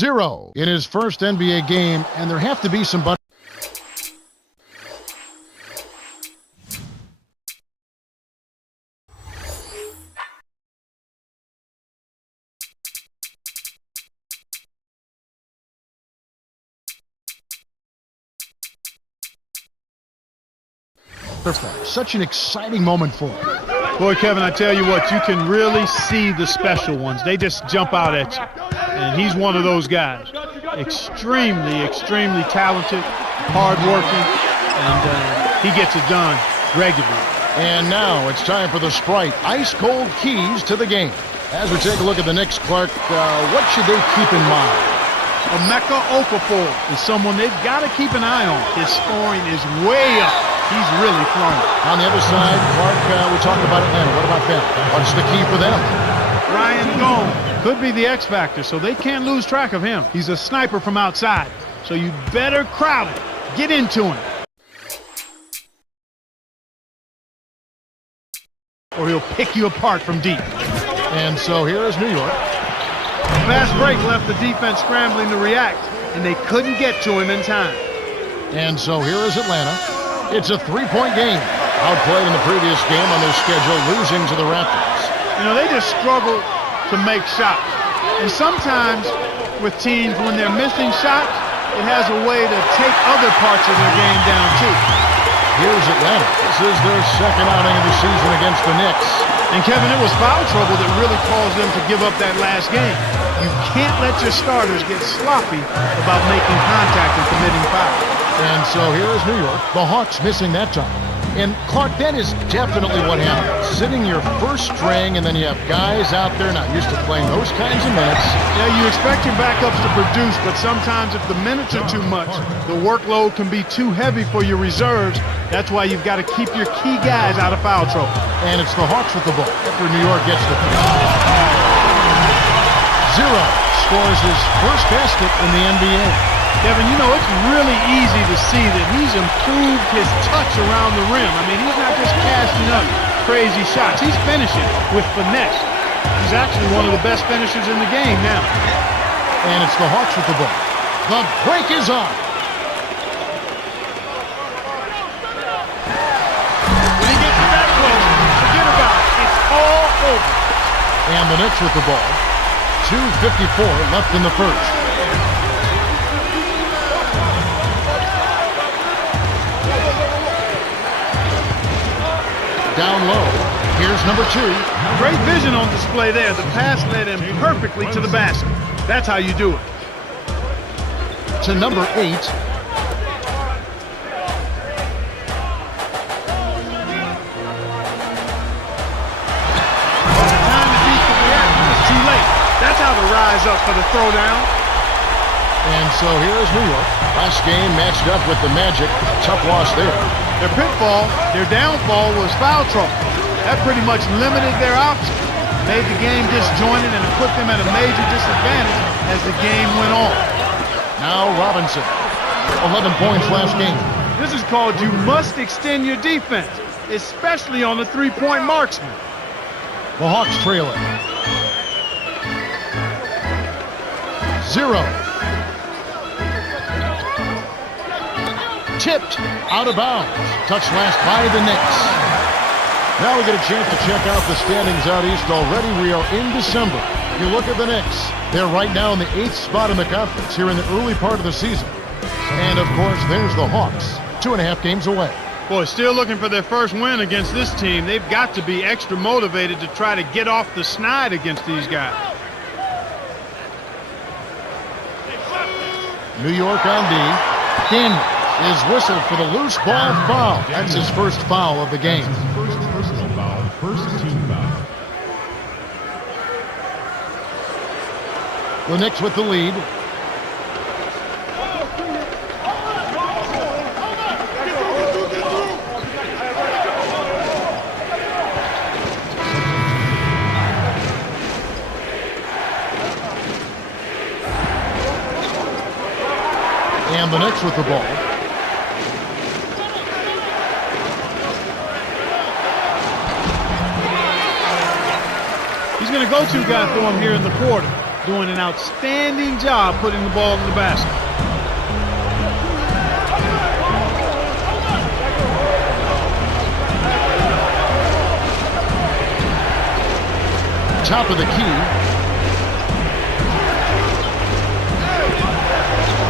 0 in his first NBA game, and there have to be some butterflies. Such an exciting moment for him. Boy, Kevin, I tell you what, you can really see the special ones. They just jump out at you. And he's one of those guys. Extremely, extremely talented, hardworking, and he gets it done regularly. And now it's time for the Sprite ice-cold keys to the game. As we take a look at the Knicks, Clark, what should they keep in mind? Emeka Okafor is someone they've got to keep an eye on. His scoring is way up. He's really throwing. On the other side, Clark, we talked about Atlanta. What about them? What's the key for them? Ryan Gone could be the X factor, so they can't lose track of him. He's a sniper from outside, so you better crowd him. Get into him. Or he'll pick you apart from deep. And so here is New York. The fast break left the defense scrambling to react, and they couldn't get to him in time. And so here is Atlanta. It's a three-point game. Outplayed in the previous game on their schedule, losing to the Raptors. You know, they just struggle to make shots. And sometimes with teams, when they're missing shots, it has a way to take other parts of their game down, too. Here's Atlanta. This is their second outing of the season against the Knicks. And, Kevin, it was foul trouble that really caused them to give up that last game. You can't let your starters get sloppy about making contact and committing fouls. And so here is New York. The Hawks missing that time. And, Clark, that is definitely what happens. Sitting your first string, and then you have guys out there not used to playing those kinds of minutes. Yeah, you expect your backups to produce, but sometimes if the minutes are too much, the workload can be too heavy for your reserves. That's why you've got to keep your key guys out of foul trouble. And it's the Hawks with the ball after New York gets the Zero scores his first basket in the NBA. Kevin, you know, it's really easy to see that he's improved his touch around the rim. I mean, he's not just casting up crazy shots. He's finishing with finesse. He's actually one of the best finishers in the game now. And it's the Hawks with the ball. The break is on. When he gets it that close, forget about it. It's all over. And the Knicks with the ball. 2:54 left in the first. Down low. Here's number 2. Great vision on display there. The pass led him perfectly to the basket. That's how you do it. To number 8. By the time the beat could react, it was too late. That's how to rise up for the throwdown. And so here's New York. Last game matched up with the Magic. Tough loss there. Their pitfall, their downfall was foul trouble. That pretty much limited their options. Made the game disjointed and put them at a major disadvantage as the game went on. Now Robinson. 11 points last game. This is called you must extend your defense, especially on the three-point marksman. The Hawks trailing. 0. Tipped out of bounds. Touched last by the Knicks. Now we get a chance to check out the standings out east. Already we are in December. You look at the Knicks. They're right now in the 8th spot in the conference here in the early part of the season. And, of course, there's the Hawks, 2.5 games away. Boy, still looking for their first win against this team. They've got to be extra motivated to try to get off the snide against these guys. New York on D. Daniels is whistled for the loose ball foul. That's his first foul of the game. First personal foul, first team foul. The Knicks with the lead. And the Knicks with the ball. He's going to go-to guy for him here in the quarter. doing an outstanding job putting the ball in the basket. Top of the key.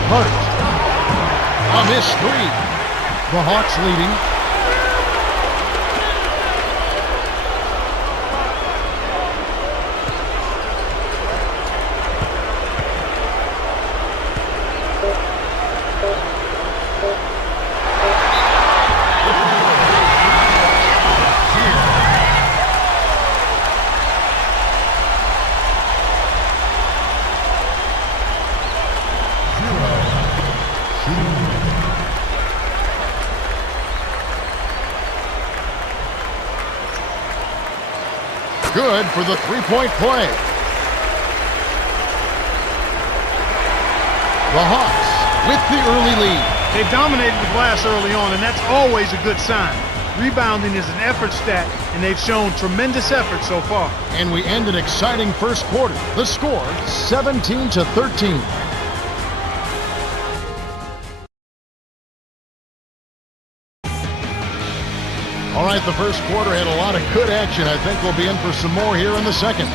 Hart. A missed three. The Hawks leading. Good for the three-point play. The Hawks with the early lead. They dominated the glass early on, and that's always a good sign. Rebounding is an effort stat, and they've shown tremendous effort so far. And we end an exciting first quarter. The score, 17-13. All right, the first quarter had a lot of good action. I think we'll be in for some more here in the second.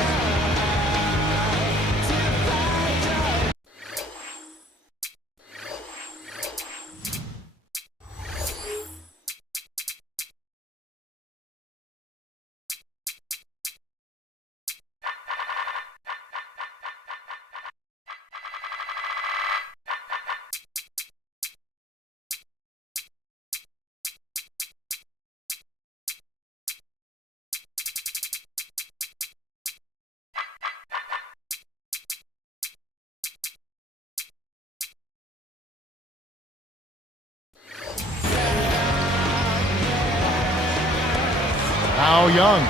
How Young.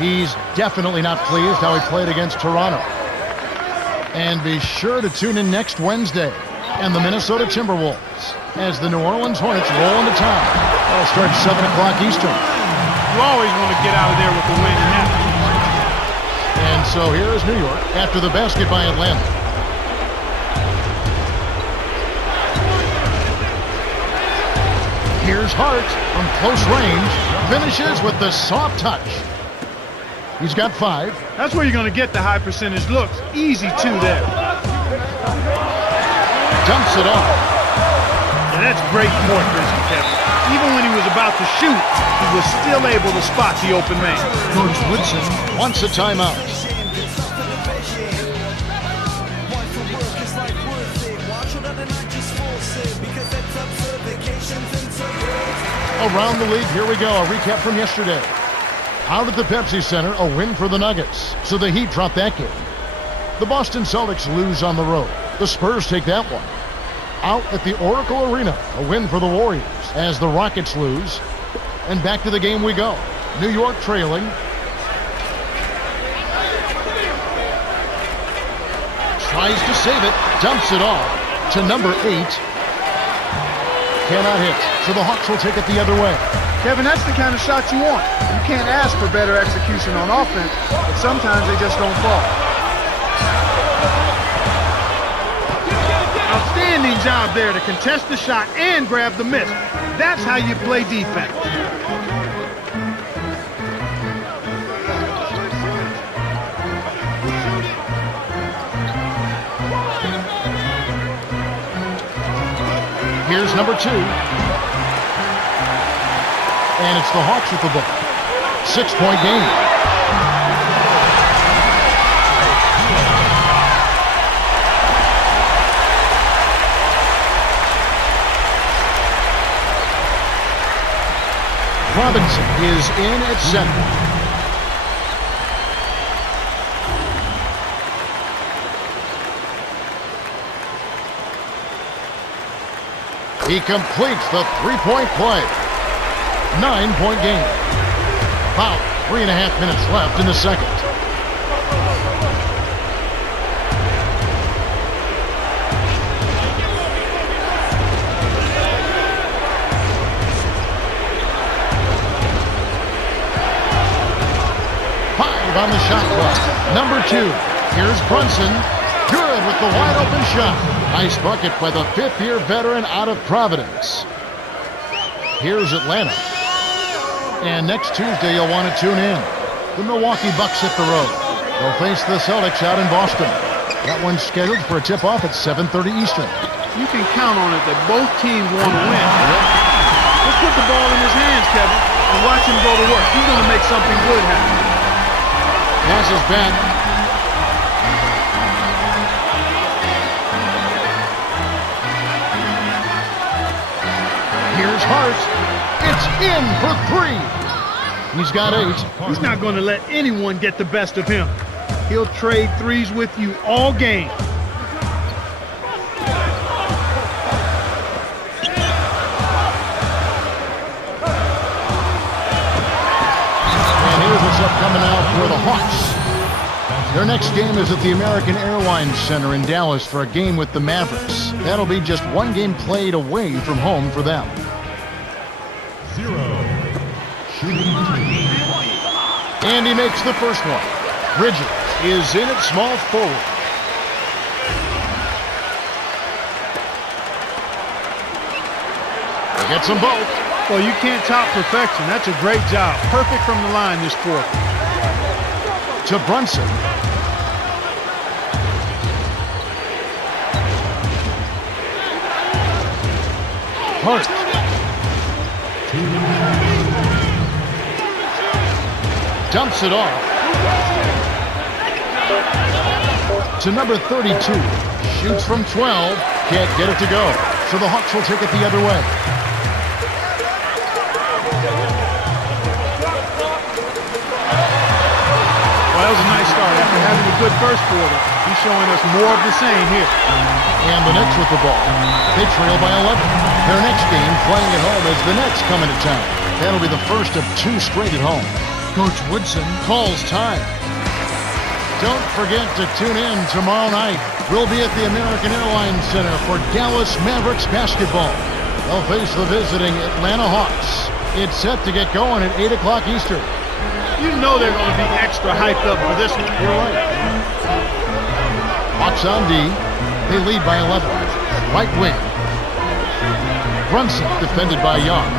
He's definitely not pleased how he played against Toronto. And be sure to tune in next Wednesday and the Minnesota Timberwolves as the New Orleans Hornets roll into town. That'll start 7 o'clock Eastern. You always want to get out of there with the win in that. And so here is New York after the basket by Atlanta. Here's Hart from close range. Finishes with the soft touch. He's got 5. That's where you're going to get the high percentage looks. Easy 2 there. Dumps it off. And that's great court vision, Kevin. Even when he was about to shoot, he was still able to spot the open man. Coach Woodson wants a timeout. Around the league, here we go. A recap from yesterday. Out at the Pepsi Center, a win for the Nuggets. So the Heat drop that game. The Boston Celtics lose on the road. The Spurs take that one. Out at the Oracle Arena, a win for the Warriors as the Rockets lose. And back to the game we go. New York trailing. Tries to save it, dumps it off to number 8. Cannot hit, so the Hawks will take it the other way. Kevin, that's the kind of shot you want. You can't ask for better execution on offense, but sometimes they just don't fall. Outstanding job there to contest the shot and grab the miss. That's how you play defense. Here's number 2. And it's the Hawks with the ball. 6-point game. Robinson is in at center. He completes the three-point play. 9-point game. About 3.5 minutes left in the second. On the shot clock. Number 2. Here's Brunson. Good with the wide open shot. Nice bucket by the fifth-year veteran out of Providence. Here's Atlanta. And next Tuesday, you'll want to tune in. The Milwaukee Bucks hit the road. They'll face the Celtics out in Boston. That one's scheduled for a tip-off at 7:30 Eastern. You can count on it that both teams want to win. Let's put the ball in his hands, Kevin, and watch him go to work. He's going to make something good happen. Passes back. Here's Hart. It's in for three. He's got 8. He's not going to let anyone get the best of him. He'll trade threes with you all game. And here's what's up coming out for the Hawks. Their next game is at the American Airlines Center in Dallas for a game with the Mavericks. That'll be just one game played away from home for them. 0. Shooting 3. And he makes the first one. Bridges is in at small forward. He gets them both. Well, you can't top perfection. That's a great job. Perfect from the line this quarter. To Brunson. Hart. Dumps it off. To number 32. Shoots from 12. Can't get it to go. So the Hawks will take it the other way. Well, that was a nice start. After having a good first quarter, he's showing us more of the same here. And the Knicks with the ball. They trail by 11. Their next game playing at home as the Nets come into town. That'll be the first of 2 straight at home. Coach Woodson calls time. Don't forget to tune in tomorrow night. We'll be at the American Airlines Center for Dallas Mavericks basketball. They'll face the visiting Atlanta Hawks. It's set to get going at 8 o'clock Eastern. You know they're going to be extra hyped up for this one. You're right. Hawks on D. They lead by 11. Right wing. Brunson defended by Young.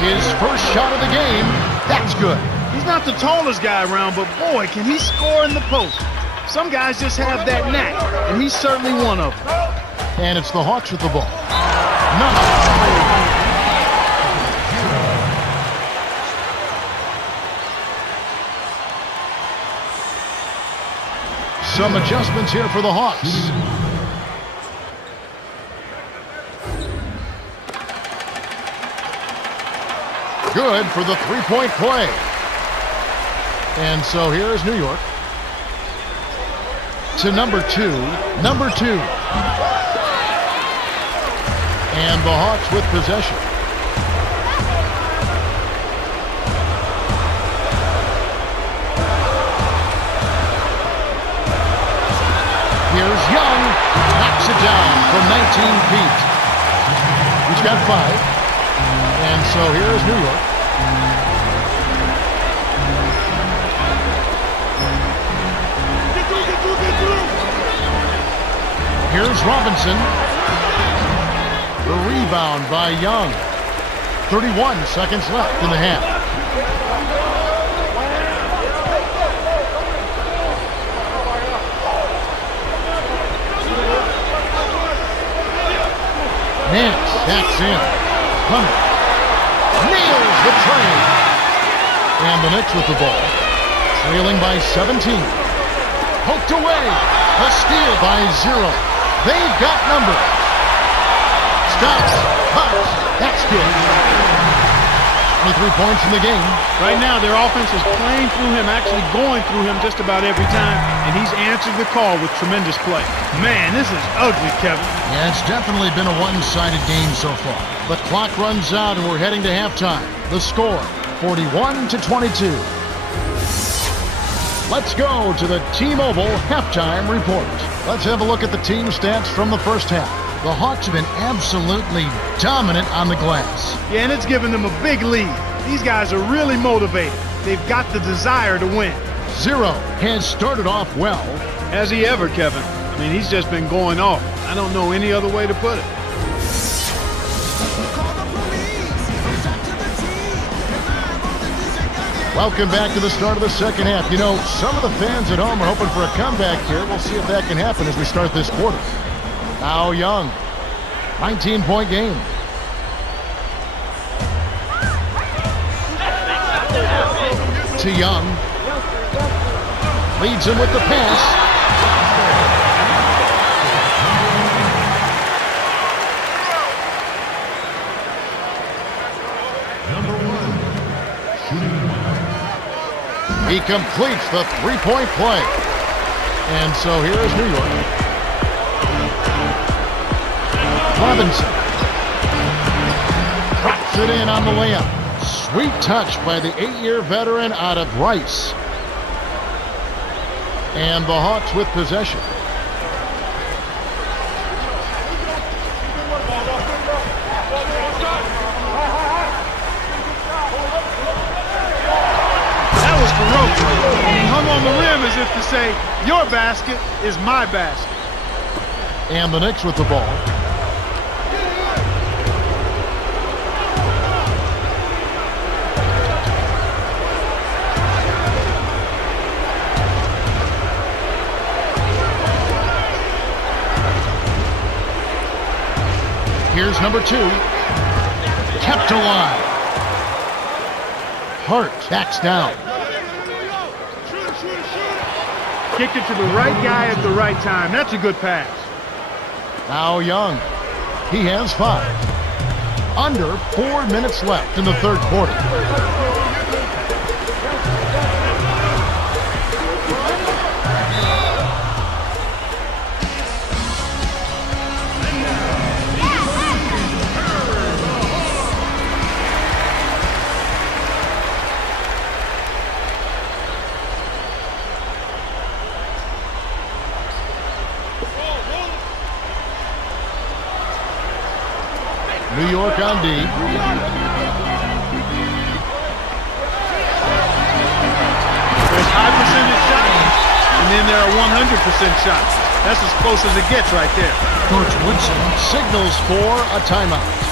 His first shot of the game. That's good. He's not the tallest guy around, but boy, can he score in the post. Some guys just have that knack, and he's certainly one of them. And it's the Hawks with the ball. No. Some adjustments here for the Hawks. Good for the three-point play. And so here is New York. To number 2. And the Hawks with possession. Here's Young. Knocks it down from 19 feet. He's got 5. And so here's New York. Here's Robinson. The rebound by Young. 31 seconds left in the half. Nance backs in. Hunter nails the train. And the Knicks with the ball. Trailing by 17. Poked away. A steal by 0. They've got numbers. Stops. Pops. That's good. 23 points in the game. Right now, their offense is playing through him, actually going through him just about every time, and he's answered the call with tremendous play. Man, this is ugly, Kevin. Yeah, it's definitely been a one-sided game so far. The clock runs out, and we're heading to halftime. The score, 41-22. Let's go to the T-Mobile halftime report. Let's have a look at the team stats from the first half. The Hawks have been absolutely dominant on the glass. Yeah, and it's given them a big lead. These guys are really motivated. They've got the desire to win. 0 has started off well. Has he ever, Kevin? I mean, he's just been going off. I don't know any other way to put it. Welcome back to the start of the second half. You know, some of the fans at home are hoping for a comeback here. We'll see if that can happen as we start this quarter. Now Young, 19-point game. To Young. Leads him with the pass. He completes the three-point play. And so here's New York. Robinson. Drops it in on the layup. Sweet touch by the 8-year veteran out of Rice. And the Hawks with possession. He hung on the rim as if to say, your basket is my basket. And the Knicks with the ball. Here's number 2. Kept alive. Hart backs down. Kicked it to the right guy at the right time. That's a good pass. Now Young. He has 5. Under 4 minutes left in the third quarter. New York on D. There's high percentage shots, and then there are 100% shots. That's as close as it gets right there. Coach Woodson signals for a timeout.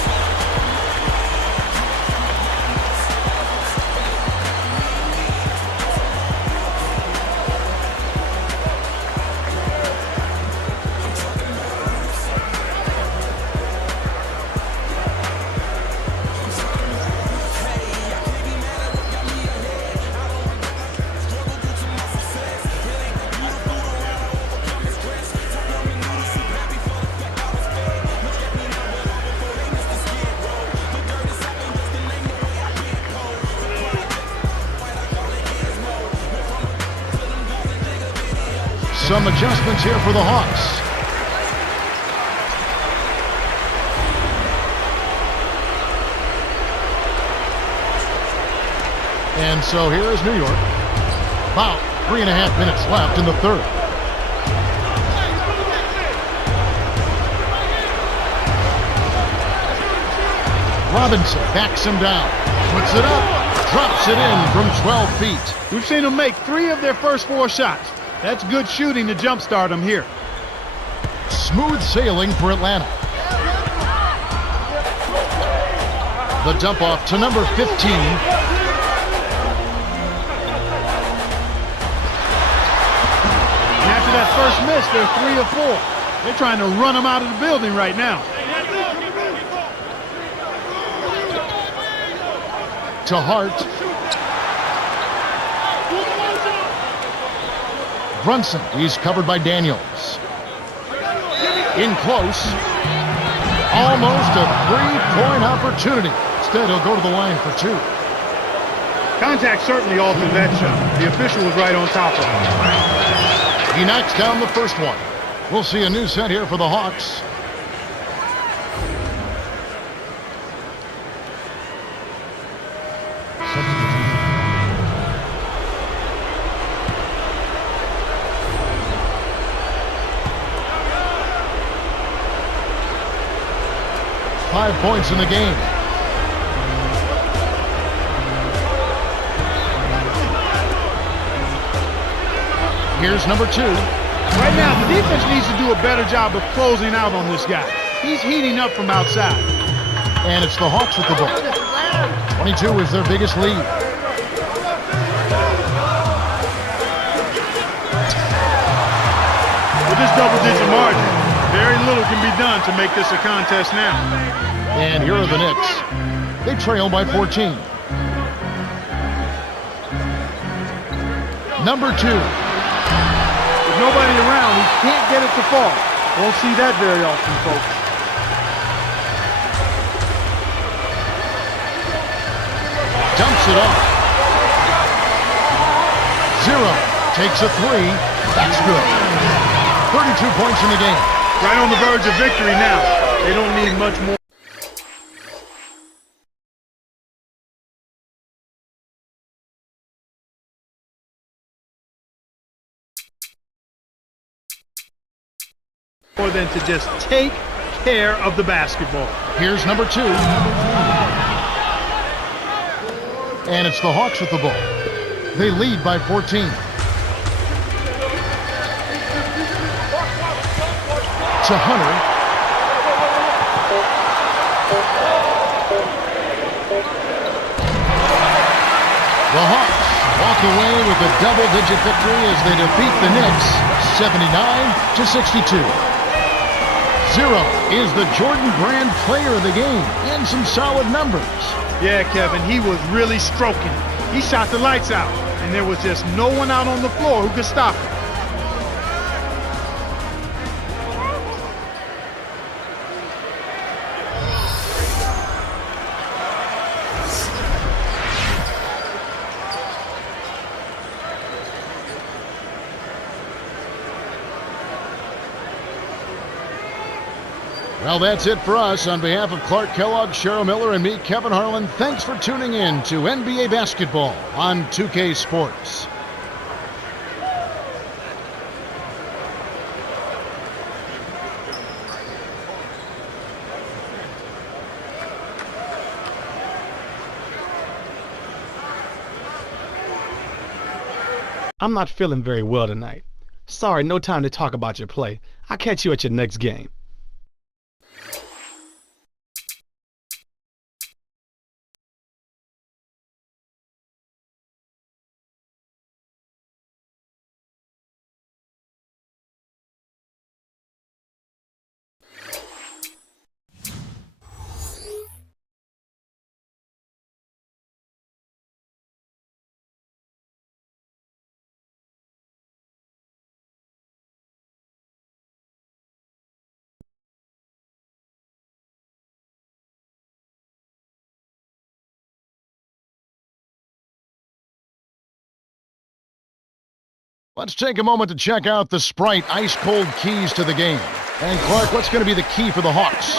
Some adjustments here for the Hawks. And so here is New York. About 3.5 minutes left in the third. Robinson backs him down. Puts it up. Drops it in from 12 feet. We've seen them make 3 of their first 4 shots. That's good shooting to jumpstart them here. Smooth sailing for Atlanta. The dump off to number 15. And after that first miss, they're 3 of 4. They're trying to run them out of the building right now. To Hart. Brunson, he's covered by Daniels. In close. Almost a 3-point opportunity. Instead, he'll go to the line for 2. Contact certainly altered that shot. The official was right on top of him. He knocks down the first one. We'll see a new set here for the Hawks. Five points in the game. Here's number 2. Right now, the defense needs to do a better job of closing out on this guy. He's heating up from outside. And it's the Hawks with the ball. 22 is their biggest lead. With this double-digit margin, very little can be done to make this a contest now. And here are the Knicks. They trail by 14. Number 2. With nobody around, he can't get it to fall. Won't see that very often, folks. Dumps it off. 0. Takes a 3. That's good. 32 points in the game. Right on the verge of victory now. They don't need much more than to just take care of the basketball. Here's number 2. And it's the Hawks with the ball. They lead by 14. To Hunter. The Hawks walk away with a double-digit victory as they defeat the Knicks 79-62. 0 is the Jordan Brand player of the game and some solid numbers. Yeah, Kevin, he was really stroking it. He shot the lights out, and there was just no one out on the floor who could stop him. Well, that's it for us. On behalf of Clark Kellogg, Cheryl Miller, and me, Kevin Harlan, thanks for tuning in to NBA Basketball on 2K Sports. I'm not feeling very well tonight. Sorry, no time to talk about your play. I'll catch you at your next game. Let's take a moment to check out the Sprite ice-cold keys to the game. And Clark, what's going to be the key for the Hawks?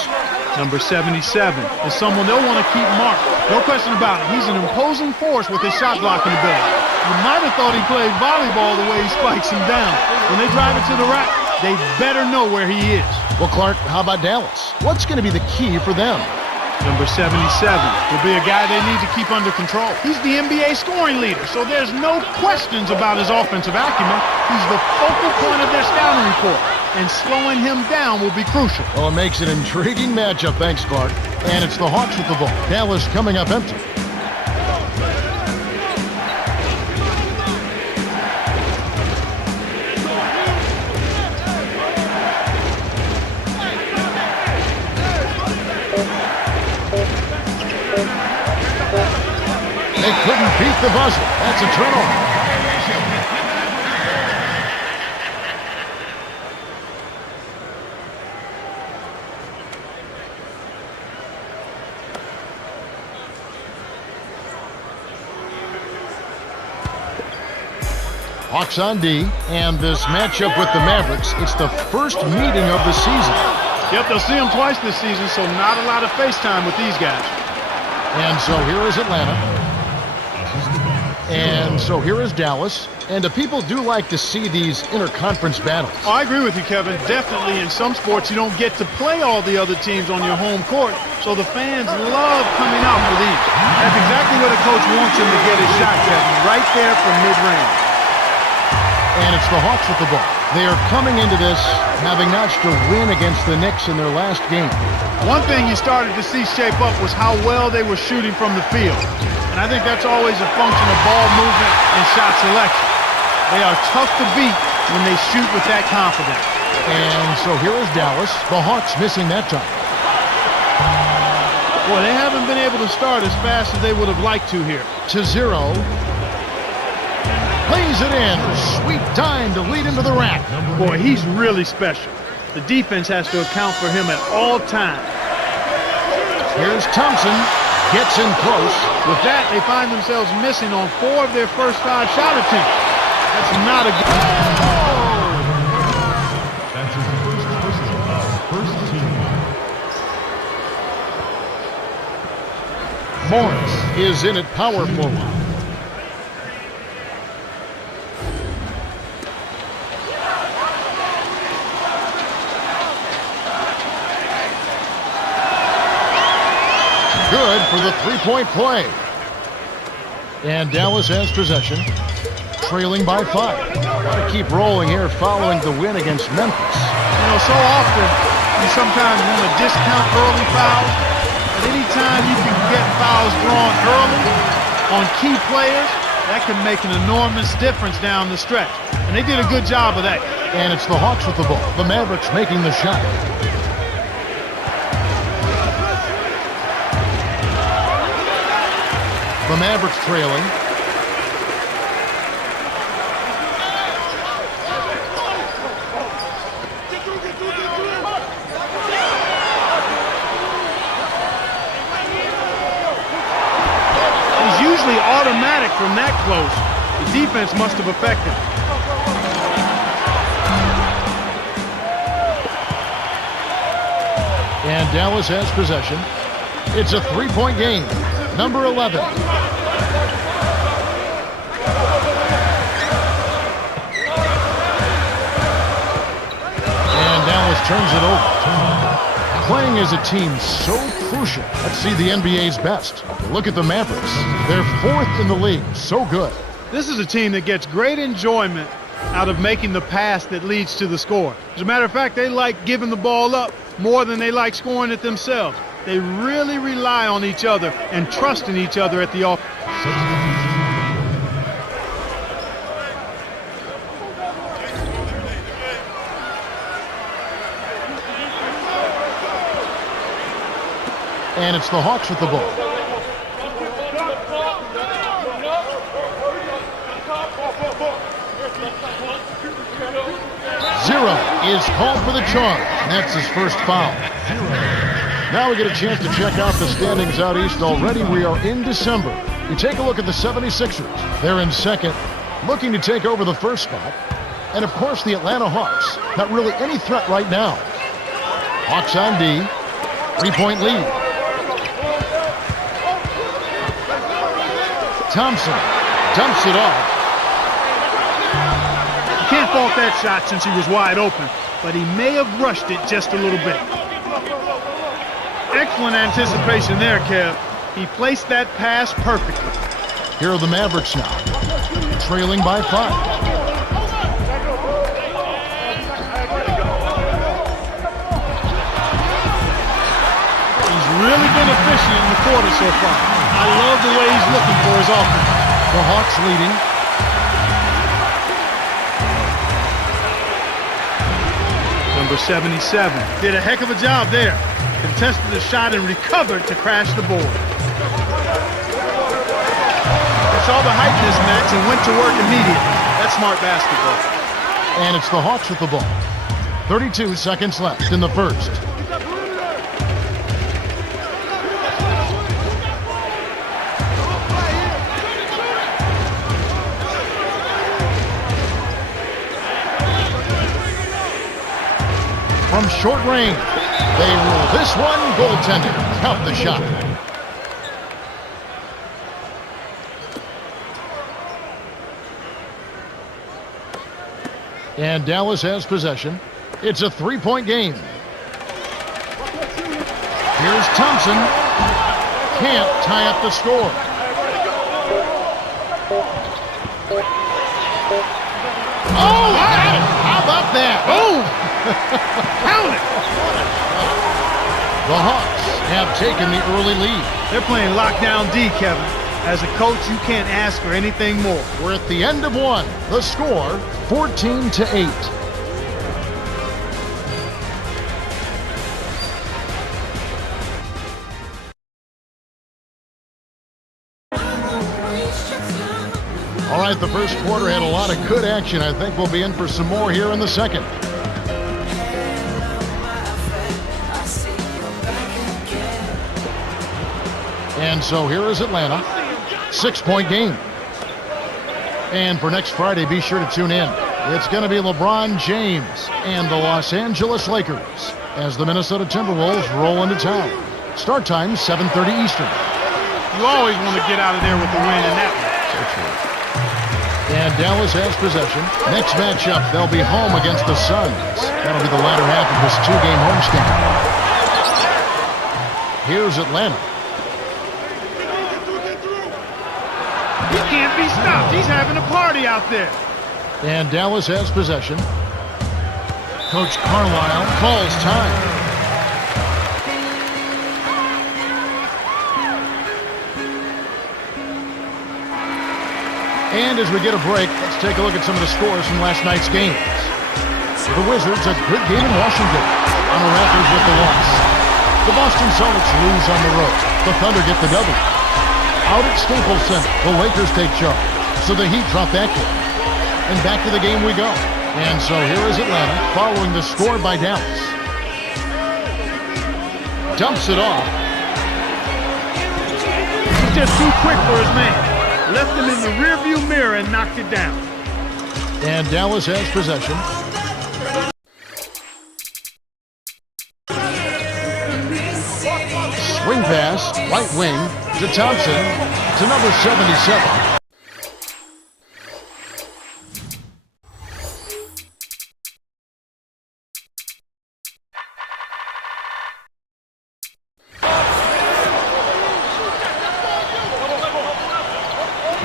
Number 77 is someone they'll want to keep marked. No question about it. He's an imposing force with his shot blocking ability. You might have thought he played volleyball the way he spikes him down. When they drive it to the rack, they better know where he is. Well, Clark, how about Dallas? What's going to be the key for them? Number 77 will be a guy they need to keep under control. He's the NBA scoring leader, so there's no questions about his offensive acumen. He's the focal point of their scouting report, and slowing him down will be crucial. Well, it makes an intriguing matchup, thanks, Clark. And it's the Hawks with the ball. Dallas coming up empty. They couldn't beat the buzzer. That's a turnover. Hawks on D, and this matchup with the Mavericks, it's the first meeting of the season. Yep, they'll see them twice this season, so not a lot of face time with these guys. And so here is Atlanta. And so here is Dallas. And the people do like to see these interconference battles. Oh, I agree with you, Kevin. Definitely in some sports you don't get to play all the other teams on your home court, so the fans love coming out for these. That's exactly where the coach wants him to get his shot, Kevin, right there from mid-range. And it's the Hawks with the ball. They are coming into this having notched a win against the Knicks in their last game. One thing you started to see shape up was how well they were shooting from the field. And I think that's always a function of ball movement and shot selection. They are tough to beat when they shoot with that confidence. And so here is Dallas. The Hawks missing that time. Boy, they haven't been able to start as fast as they would have liked to here. To 0. Plays it in. Sweet time to lead into the rack. Boy, he's really special. The defense has to account for him at all times. Here's Thompson. Gets in close. With that, they find themselves missing on 4 of their first 5 shot attempts. That's not a good... That's his first personal foul. First team. Morris is in at power forward. Good for the three-point play. And Dallas has possession, trailing by 5. Got to keep rolling here following the win against Memphis. You know, so often you sometimes want to discount early fouls, but anytime you can get fouls drawn early on key players, that can make an enormous difference down the stretch. And they did a good job of that. And it's the Hawks with the ball. The Mavericks making the shot. The Mavericks trailing. He's usually automatic from that close. The defense must have affected him. And Dallas has possession. It's a three-point game. Number 11. And Dallas turns it over. Playing as a team so crucial. Let's see the NBA's best. Look at the Mavericks. They're 4th in the league. So good. This is a team that gets great enjoyment out of making the pass that leads to the score. As a matter of fact, they like giving the ball up more than they like scoring it themselves. They really rely on each other and trust in each other at the offense. And it's the Hawks with the ball. Zero is called for the charge. That's his first foul. Now we get a chance to check out the standings out east already. We are in December. You take a look at the 76ers. They're in second, looking to take over the first spot. And of course the Atlanta Hawks. Not really any threat right now. Hawks on D. 3-point lead. Thompson dumps it off. You can't fault that shot since he was wide open, but he may have rushed it just a little bit. Excellent anticipation there, Kev. He placed that pass perfectly. Here are the Mavericks now, trailing by 5. He's really been efficient in the quarter so far. I love the way he's looking for his offense. The Hawks leading. Number 77 did a heck of a job there. Contested the shot and recovered to crash the board. He saw the height mismatch and went to work immediately. That's smart basketball. And it's the Hawks with the ball. 32 seconds left in the first. From short range, they rule this one. Goaltender, count the shot. And Dallas has possession. It's a 3-point game. Here's Thompson. Can't tie up the score. Oh! that? Boom! Count it! The Hawks have taken the early lead. They're playing lockdown D, Kevin. As a coach, you can't ask for anything more. We're at the end of one. The score, 14-8. All right, the first quarter had a lot of good action. I think we'll be in for some more here in the second. And so here is Atlanta. 6-point game. And for next Friday, be sure to tune in. It's going to be LeBron James and the Los Angeles Lakers as the Minnesota Timberwolves roll into town. Start time, 7:30 Eastern. You always want to get out of there with the win in that one. So true. And Dallas has possession. Next matchup, they'll be home against the Suns. That'll be the latter half of this two-game homestand. Here's Atlanta. He can't be stopped. He's having a party out there. And Dallas has possession. Coach Carlisle calls time. And as we get a break, let's take a look at some of the scores from last night's games. The Wizards, a good game in Washington, on the Raptors with the loss. The Boston Celtics lose on the road. The Thunder get the W. Out at Staples Center, the Lakers take charge. So the Heat drop that game. And back to the game we go. And so here is Atlanta, following the score by Dallas. Dumps it off. He's just too quick for his man. Left him in the rearview mirror and knocked it down. And Dallas has possession. Swing pass, right wing to Thompson to number 77.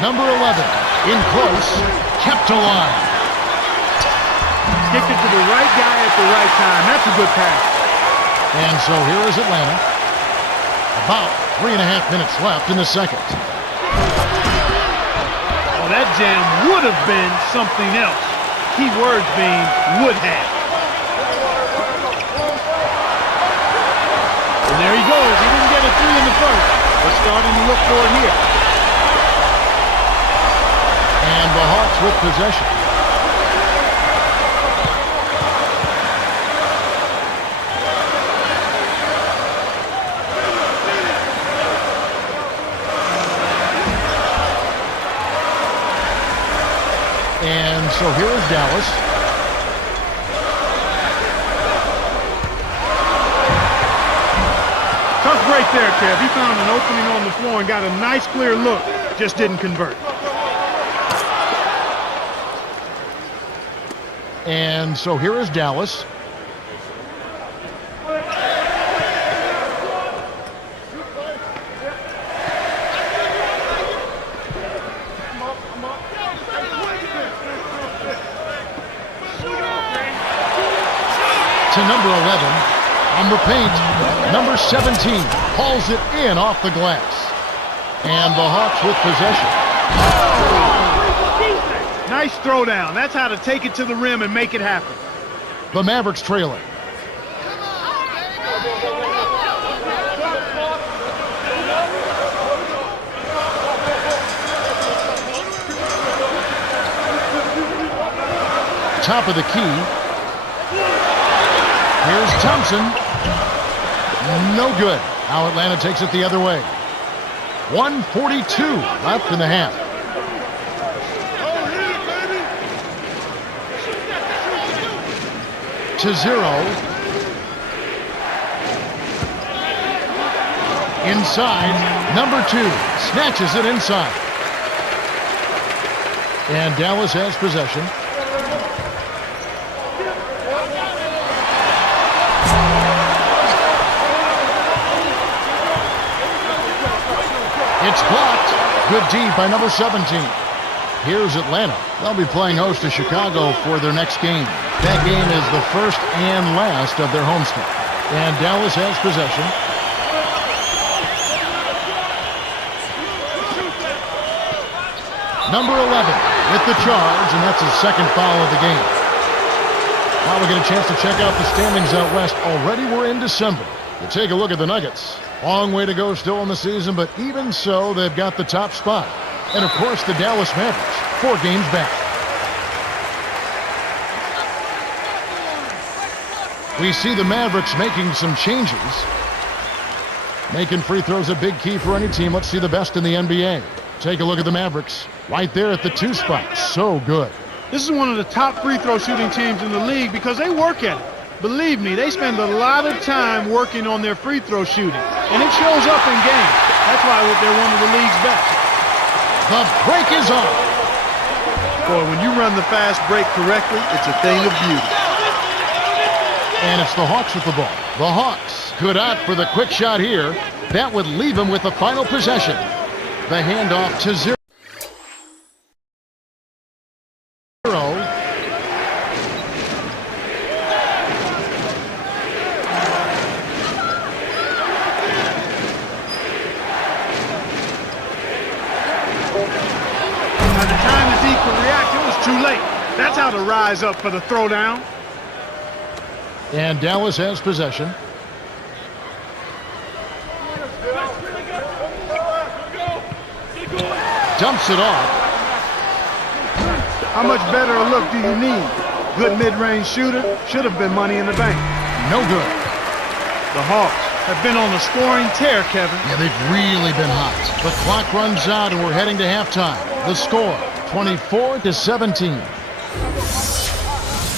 Number 11, in close, kept alive. Kicked it to the right guy at the right time. That's a good pass. And so here is Atlanta. About 3.5 minutes left in the second. Well, that jam would have been something else. Key words being would have. And there he goes. He didn't get a three in the first, but starting to look for it here. And the Hawks with possession. And so here is Dallas. Tough break there, Kev. He found an opening on the floor and got a nice clear look. Just didn't convert. And so here is Dallas. To number 11, on the paint, number 17 hauls it in off the glass. And the Hawks with possession. Nice throwdown. That's how to take it to the rim and make it happen. The Mavericks trailing. Top of the key. Here's Thompson. No good. Now Atlanta takes it the other way. 1:42 left in the half. To 0. Inside, number 2 snatches it inside. And Dallas has possession. It's blocked. Good D by number 17. here's Atlanta. They'll be playing host to Chicago for their next game. That game is the first and last of their homestand. And Dallas has possession. Number 11 with the charge, and that's his second foul of the game. Now we get a chance to check out the standings out west. Already we're in December. You take a look at the Nuggets. Long way to go still in the season, but even so, they've got the top spot. And, of course, the Dallas Mavericks, 4 games back. We see the Mavericks making some changes. Making free throws a big key for any team. Let's see the best in the NBA. Take a look at the Mavericks. Right there at the 2 spot. So good. This is one of the top free throw shooting teams in the league because they work at it. Believe me, they spend a lot of time working on their free throw shooting, and it shows up in games. That's why they're one of the league's best. The break is on. Boy, when you run the fast break correctly, it's a thing of beauty. And it's the Hawks with the ball. The Hawks could opt for the quick shot here. That would leave them with the final possession. The handoff to 0. By the time the D could react, it was too late. That's how to rise up for the throwdown. And Dallas has possession. Dumps it off. How much better a look do you need? Good mid-range shooter, should have been money in the bank. No good. The Hawks have been on a scoring tear, Kevin. Yeah, they've really been hot. The clock runs out and we're heading to halftime. The score, 24-17.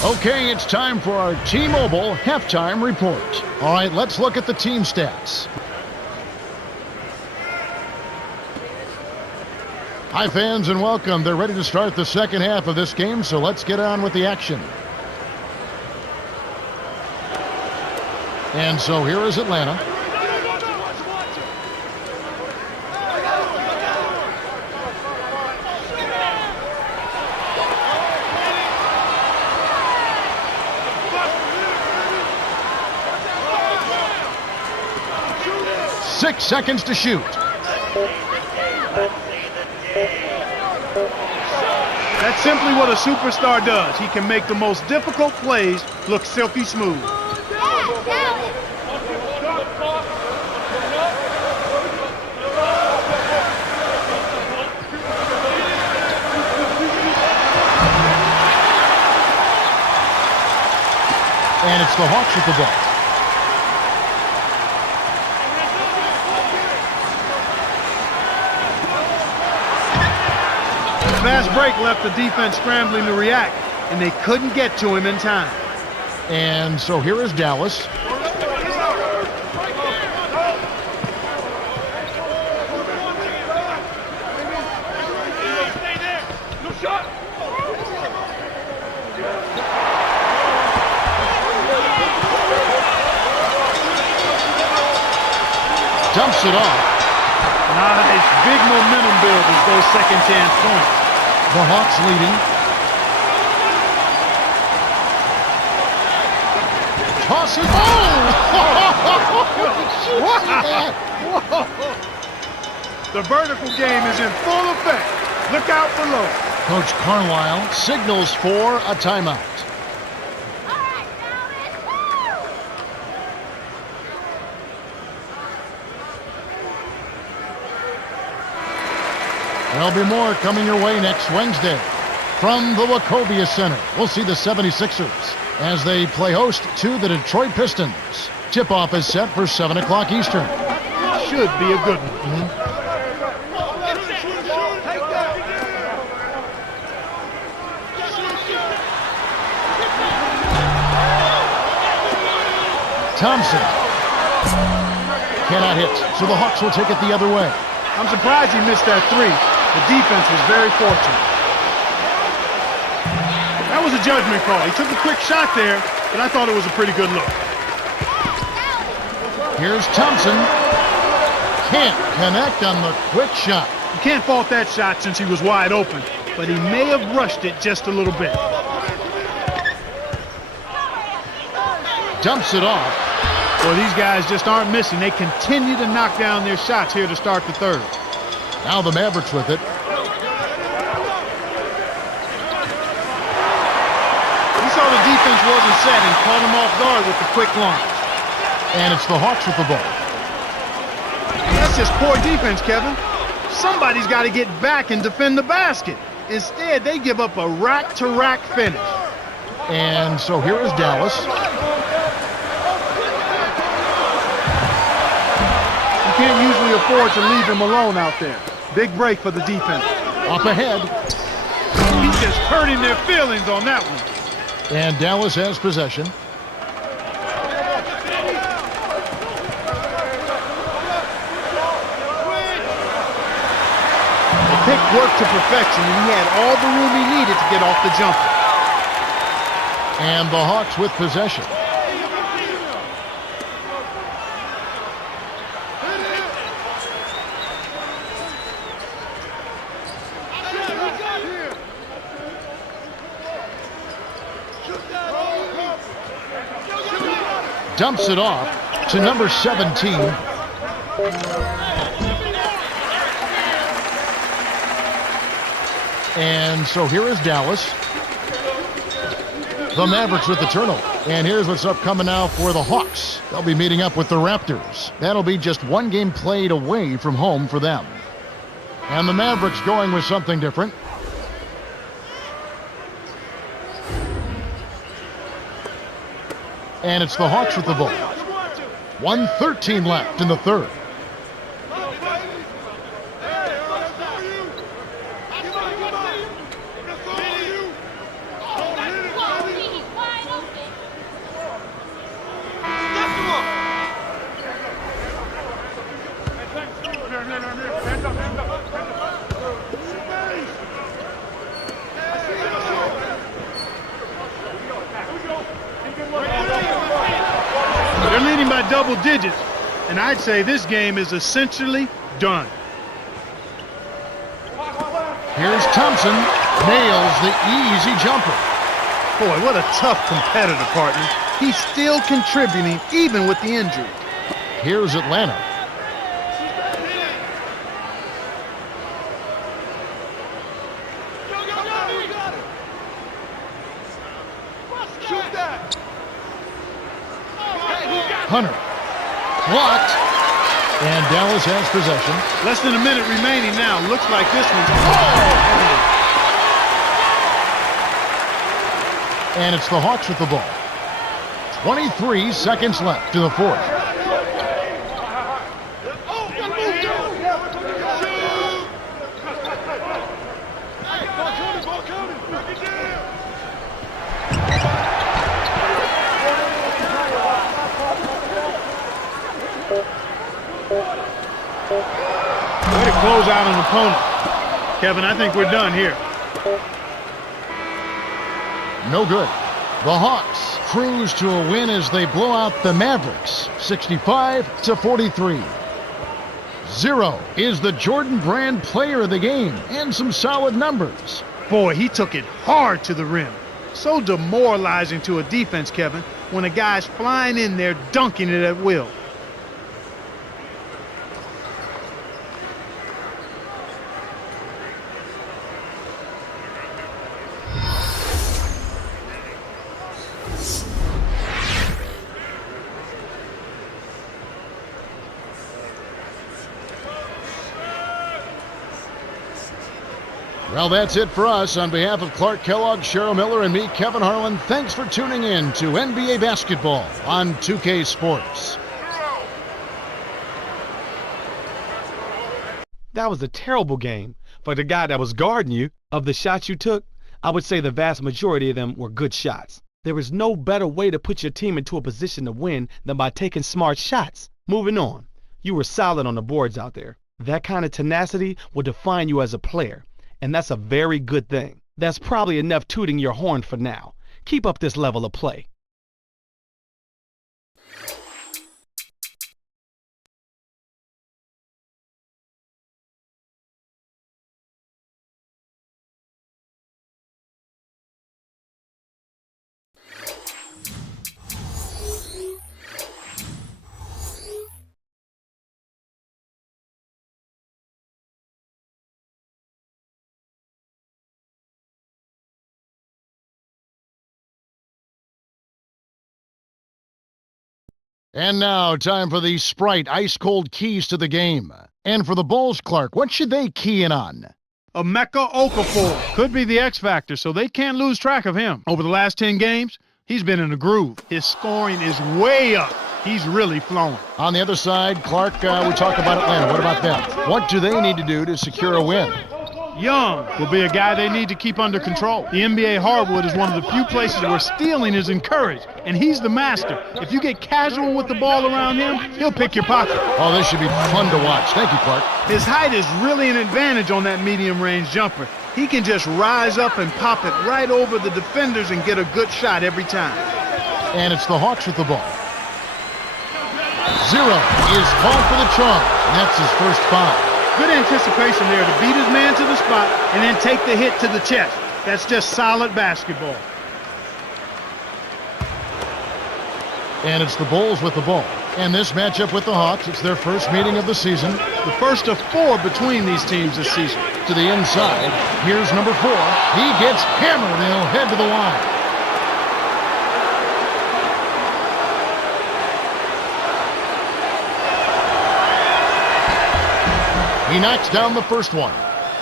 Okay, it's time for our T-Mobile halftime report. All right, let's look at the team stats. Hi, fans, and welcome. They're ready to start the second half of this game, so let's get on with the action. And so here is Atlanta. Six seconds to shoot. That's simply what a superstar does. He can make the most difficult plays look silky smooth. And it's the Hawks with the ball. Fast break left the defense scrambling to react, and they couldn't get to him in time. And so here is Dallas. Dumps it off. Nice, big momentum builders, those second chance points. The Hawks leading. Toss it. Oh! The vertical game is in full effect. Look out below. Coach Carlisle signals for a timeout. There'll be more coming your way next Wednesday. From the Wachovia Center, we'll see the 76ers as they play host to the Detroit Pistons. Tip-off is set for 7 o'clock Eastern. Should be a good one. Thompson cannot hit, so the Hawks will take it the other way. I'm surprised he missed that three. The defense was very fortunate. That was a judgment call. He took a quick shot there, but I thought it was a pretty good look. Here's Thompson. Can't connect on the quick shot. You can't fault that shot since he was wide open, but he may have rushed it just a little bit. Dumps it off. Well, these guys just aren't missing. They continue to knock down their shots here to start the third. Now the Mavericks with it. He saw the defense wasn't set and caught him off guard with the quick launch. And it's the Hawks with the ball. That's just poor defense, Kevin. Somebody's got to get back and defend the basket. Instead, they give up a rack-to-rack finish. And so here is Dallas. You can't usually afford to leave him alone out there. Big break for the defense. Up ahead. He's just hurting their feelings on that one. And Dallas has possession. The pick worked to perfection, and he had all the room he needed to get off the jumper. And the Hawks with possession. Dumps it off to number 17. And so here is Dallas. The Mavericks with the turnover. And here's what's upcoming now for the Hawks. They'll be meeting up with the Raptors. That'll be just one game played away from home for them. And the Mavericks going with something different. And it's the Hawks with the ball. 1:13 left in the third. They're leading by double digits, and I'd say this game is essentially done. Here's Thompson. Nails the easy jumper. Boy, what a tough competitor, partner. He's still contributing even with the injury. Here's Atlanta. Hunter. Blocked. And Dallas has possession. Less than a minute remaining now. Looks like this one's... And it's the Hawks with the ball. 23 seconds left in the fourth. Way to close out an opponent. Kevin, I think we're done here. No good. The Hawks cruise to a win as they blow out the Mavericks, 65-43. 0 is the Jordan Brand player of the game, and some solid numbers. Boy, he took it hard to the rim. So demoralizing to a defense, Kevin, when a guy's flying in there dunking it at will. Well, that's it for us. On behalf of Clark Kellogg, Cheryl Miller, and me, Kevin Harlan, thanks for tuning in to NBA Basketball on 2K Sports. That was a terrible game. For the guy that was guarding you, of the shots you took, I would say the vast majority of them were good shots. There is no better way to put your team into a position to win than by taking smart shots. Moving on. You were solid on the boards out there. That kind of tenacity will define you as a player. And that's a very good thing. That's probably enough tooting your horn for now. Keep up this level of play. And now, time for the Sprite ice-cold keys to the game. And for the Bulls, Clark, what should they key in on? Emeka Okafor could be the X factor, so they can't lose track of him. Over the last 10 games, he's been in a groove. His scoring is way up. He's really flowing. On the other side, Clark, we talked about Atlanta. What about them? What do they need to do to secure a win? Young will be a guy they need to keep under control. The NBA hardwood is one of the few places where stealing is encouraged, and he's the master. If you get casual with the ball around him, he'll pick your pocket. Oh, this should be fun to watch. Thank you, Clark. His height is really an advantage on that medium-range jumper. He can just rise up and pop it right over the defenders and get a good shot every time. And it's the Hawks with the ball. Zero is called for the charge, and that's his first foul. Good anticipation there to beat his man to the spot and then take the hit to the chest. That's just solid basketball. And it's the Bulls with the ball. And this matchup with the Hawks, it's their first meeting of the season. The first of 4 between these teams this season. To the inside, here's number 4. He gets hammered and he'll head to the line. He knocks down the first one.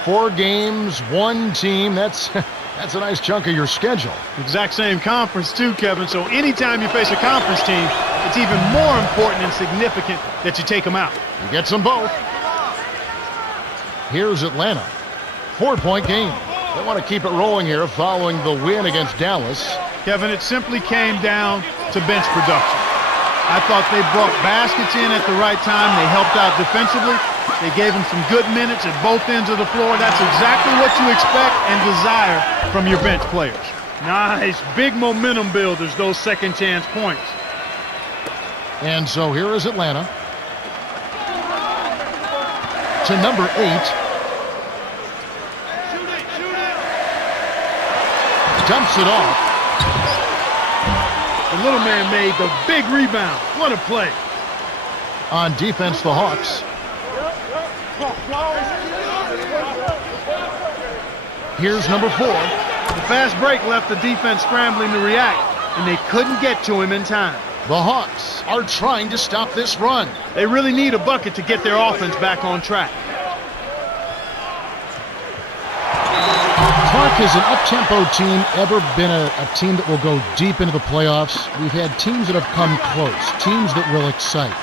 4 games, 1 team. That's a nice chunk of your schedule. Exact same conference too, Kevin. So anytime you face a conference team, it's even more important and significant that you take them out. He gets them both. Here's Atlanta. 4-point game. They want to keep it rolling here following the win against Dallas. Kevin, it simply came down to bench production. I thought they brought baskets in at the right time. They helped out defensively. They gave him some good minutes at both ends of the floor. That's exactly what you expect and desire from your bench players. Nice, big momentum builders, those second chance points. And so here is Atlanta. To number 8. Dumps it off. The little man made the big rebound. What a play. On defense, the Hawks. Here's number 4. The fast break left the defense scrambling to react, and they couldn't get to him in time. The Hawks are trying to stop this run. They really need a bucket to get their offense back on track. Clark, has an up-tempo team ever been a team that will go deep into the playoffs? We've had teams that have come close, teams that will excite,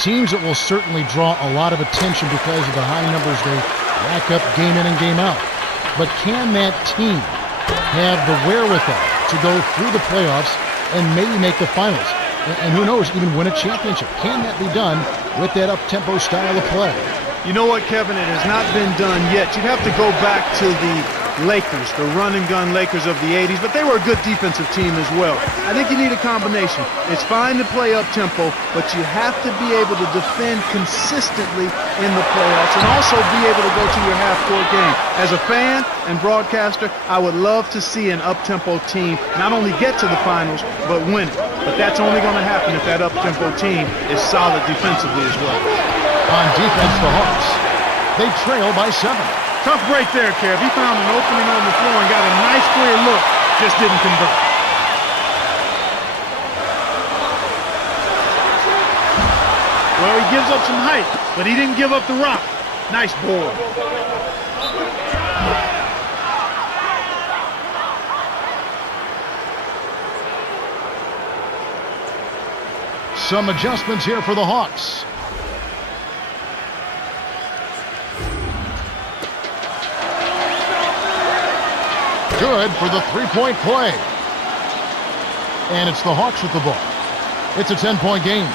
teams that will certainly draw a lot of attention because of the high numbers they rack up game in and game out. But can that team have the wherewithal to go through the playoffs and maybe make the finals? And who knows, even win a championship? Can that be done with that up-tempo style of play? You know what, Kevin? It has not been done yet. You'd have to go back to the Lakers, the run-and-gun Lakers of the 80s, but they were a good defensive team as well. I think you need a combination. It's fine to play up-tempo, but you have to be able to defend consistently in the playoffs and also be able to go to your half-court game. As a fan and broadcaster, I would love to see an up-tempo team not only get to the finals, but win it. But that's only going to happen if that up-tempo team is solid defensively as well. On defense, the Hawks, they trail by 7. Tough break there, Kev. He found an opening on the floor and got a nice clear look. Just didn't convert. Well, he gives up some height, but he didn't give up the rock. Nice board. Some adjustments here for the Hawks. Good for the three-point play. And it's the Hawks with the ball. It's a 10-point game.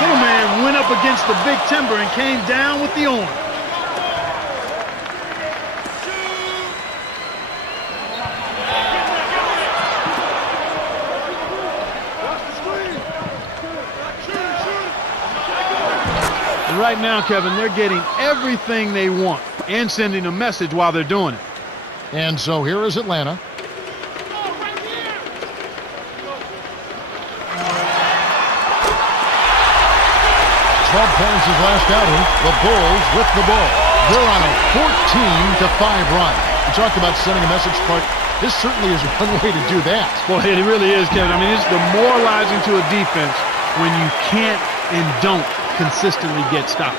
Little man went up against the big timber and came down with the arm. Right now, Kevin, they're getting everything they want and sending a message while they're doing it. And so here is Atlanta. Points his last outing. The Bulls with the ball. They're on a 14-5 run. We talked about sending a message, Clark. This certainly is one way to do that. Well, it really is, Kevin. I mean, it's demoralizing to a defense when you can't and don't consistently get stops.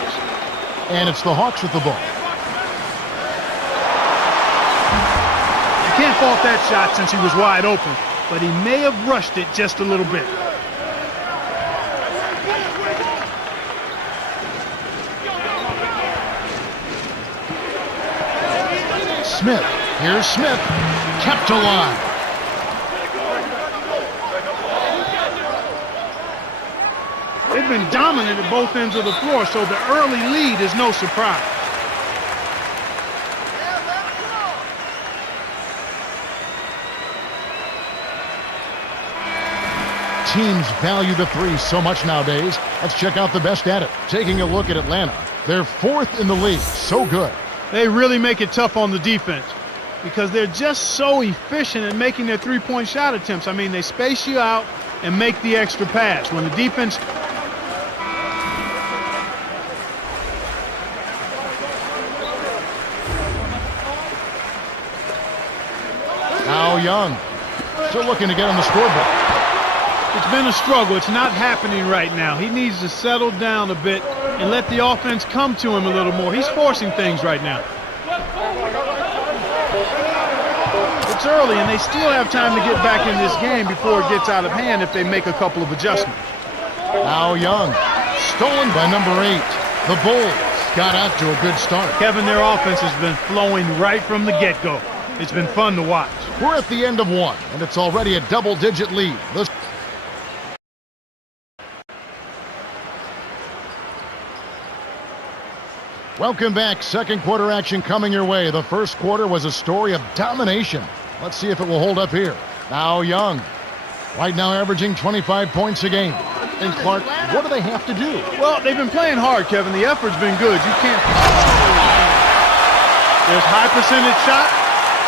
And it's the Hawks with the ball. You can't fault that shot since he was wide open, but he may have rushed it just a little bit. Smith. Here's Smith. Kept alive. They've been dominant at both ends of the floor, so the early lead is no surprise. Teams value the three so much nowadays. Let's check out the best at it. Taking a look at Atlanta. They're fourth in the league. So good. They really make it tough on the defense because they're just so efficient at making their three-point shot attempts. I mean, they space you out and make the extra pass. When the defense... Now Young. Still looking to get on the scoreboard. It's been a struggle. It's not happening right now. He needs to settle down a bit and let the offense come to him a little more. He's forcing things right now. It's early, and they still have time to get back in this game before it gets out of hand if they make a couple of adjustments. Now Young. Stolen by number 8. The Bulls got out to a good start. Kevin, their offense has been flowing right from the get-go. It's been fun to watch. We're at the end of one, and it's already a double-digit lead. Welcome back. Second quarter action coming your way. The first quarter was a story of domination. Let's see if it will hold up here. Now Young. Right now averaging 25 points a game. And Clark, what do they have to do? Well, they've been playing hard, Kevin. The effort's been good. You can't... There's high percentage shot,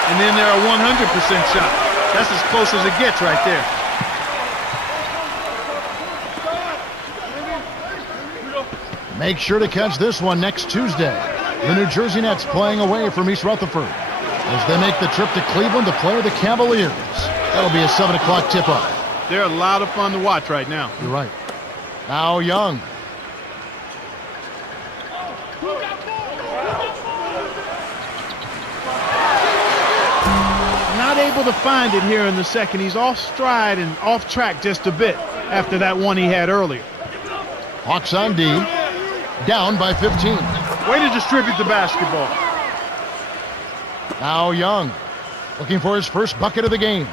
and then there are 100% shots. That's as close as it gets right there. Make sure to catch this one next Tuesday. The New Jersey Nets playing away from East Rutherford as they make the trip to Cleveland to play the Cavaliers. That'll be a 7 o'clock tip-off. They're a lot of fun to watch right now. You're right. Now Young. Not able to find it here in the second. He's off stride and off track just a bit after that one he had earlier. Hawks on D. Down by 15. Way to distribute the basketball. Now Young. Looking for his first bucket of the game.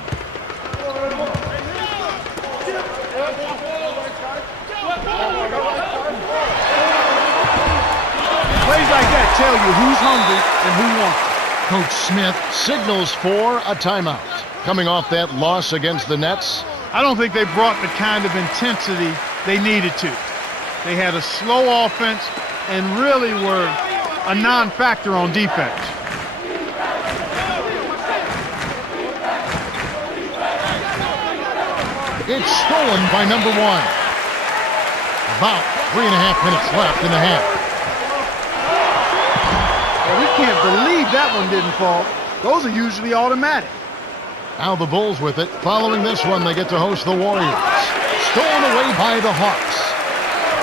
Plays like that tell you who's hungry and who wants it. Coach Smith signals for a timeout. Coming off that loss against the Nets. I don't think they brought the kind of intensity they needed to. They had a slow offense and really were a non-factor on defense. It's stolen by number 1. About 3.5 minutes left in the half. Well, we can't believe that one didn't fall. Those are usually automatic. Now the Bulls with it. Following this one, they get to host the Warriors. Stolen away by the Hawks.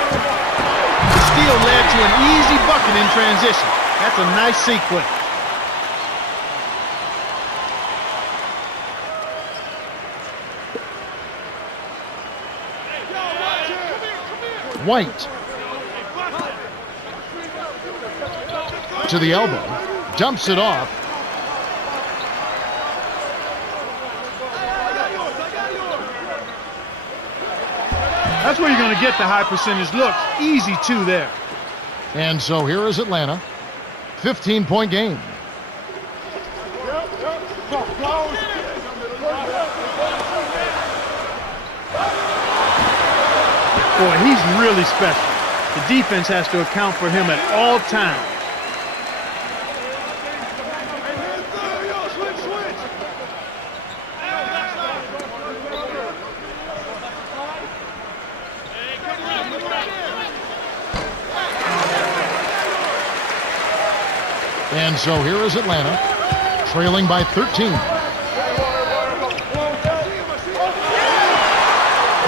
The steal led to an easy bucket in transition. That's a nice sequence. White. To the elbow. Dumps it off. That's where you're going to get the high percentage looks. Easy two there. And so here is Atlanta. 15-point game. Boy, he's really special. The defense has to account for him at all times. And so here is Atlanta, trailing by 13.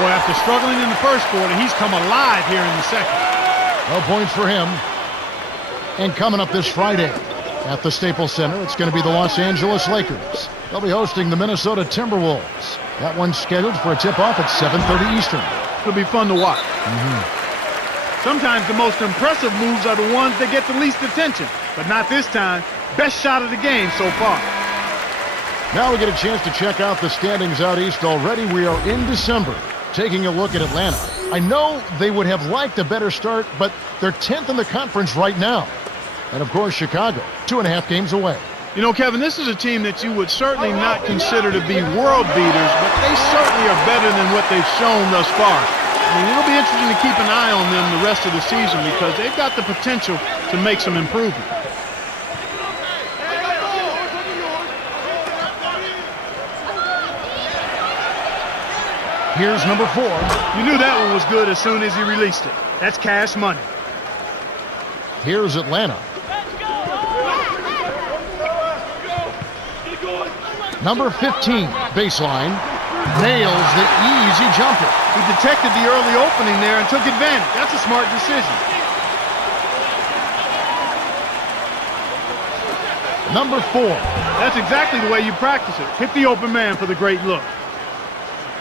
Boy, after struggling in the first quarter, he's come alive here in the second. No points for him. And coming up this Friday at the Staples Center, it's going to be the Los Angeles Lakers. They'll be hosting the Minnesota Timberwolves. That one's scheduled for a tip-off at 7:30 Eastern. It'll be fun to watch. Sometimes the most impressive moves are the ones that get the least attention, but not this time. Best shot of the game so far. Now we get a chance to check out the standings out east already. We are in December, taking a look at Atlanta. I know they would have liked a better start, but they're 10th in the conference right now. And, of course, Chicago, 2.5 games away. You know, Kevin, this is a team that you would certainly not consider to be world beaters, but they certainly are better than what they've shown thus far. I mean, it'll be interesting to keep an eye on them the rest of the season because they've got the potential to make some improvement. Here's number 4. You knew that one was good as soon as he released it. That's cash money. Here's Atlanta. Number 15, baseline, nails the easy jumper. He detected the early opening there and took advantage. That's a smart decision. Number 4. That's exactly the way you practice it. Hit the open man for the great look.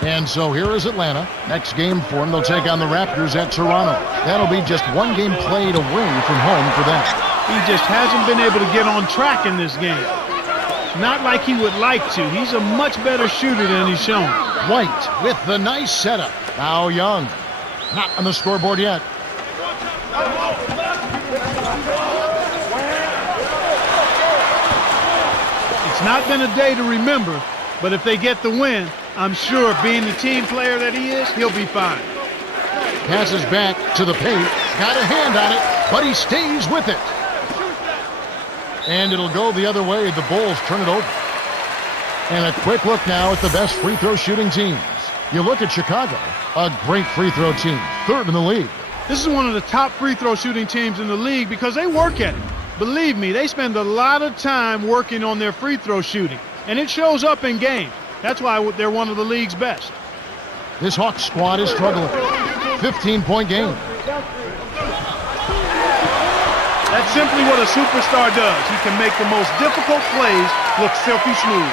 And so here is Atlanta. Next game for them, they'll take on the Raptors at Toronto. That'll be just one game played away from home for them. He just hasn't been able to get on track in this game. Not like he would like to. He's a much better shooter than he's shown. White with the nice setup. Now Young. Not on the scoreboard yet. It's not been a day to remember, but if they get the win, I'm sure being the team player that he is, he'll be fine. Passes back to the paint. Got a hand on it, but he stays with it. And it'll go the other way. The Bulls turn it over. And a quick look now at the best free throw shooting teams. You look at Chicago, a great free throw team, 3rd in the league. This is one of the top free throw shooting teams in the league because they work at it. Believe me, they spend a lot of time working on their free throw shooting, and it shows up in games. That's why they're one of the league's best. This Hawks squad is struggling. 15-point game. That's simply what a superstar does. He can make the most difficult plays look silky smooth.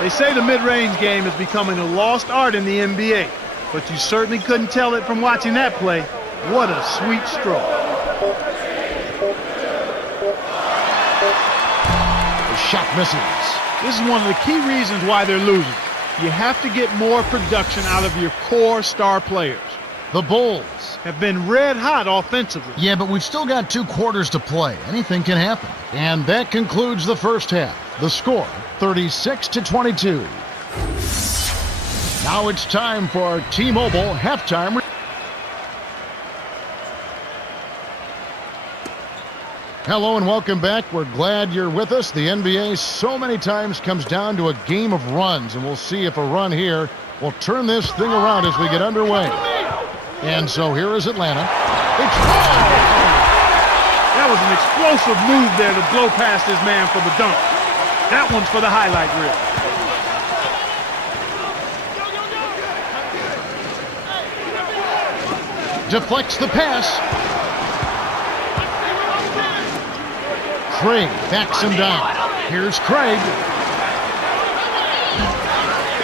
They say the mid-range game is becoming a lost art in the NBA, but you certainly couldn't tell it from watching that play. What a sweet stroke. The shot misses. This is one of the key reasons why they're losing. You have to get more production out of your core star players. The Bulls Have been red hot offensively. Yeah, but we've still got 2 quarters to play. Anything can happen. And that concludes the first half. The score, 36-22. Now it's time for our T-Mobile halftime. Hello and welcome back. We're glad you're with us. The NBA so many times comes down to a game of runs, and we'll see if a run here will turn this thing around as we get underway. And so here is Atlanta. It's That was an explosive move there to blow past his man for the dunk. That one's for the highlight reel. deflects the pass. Craig backs him down. Here's Craig.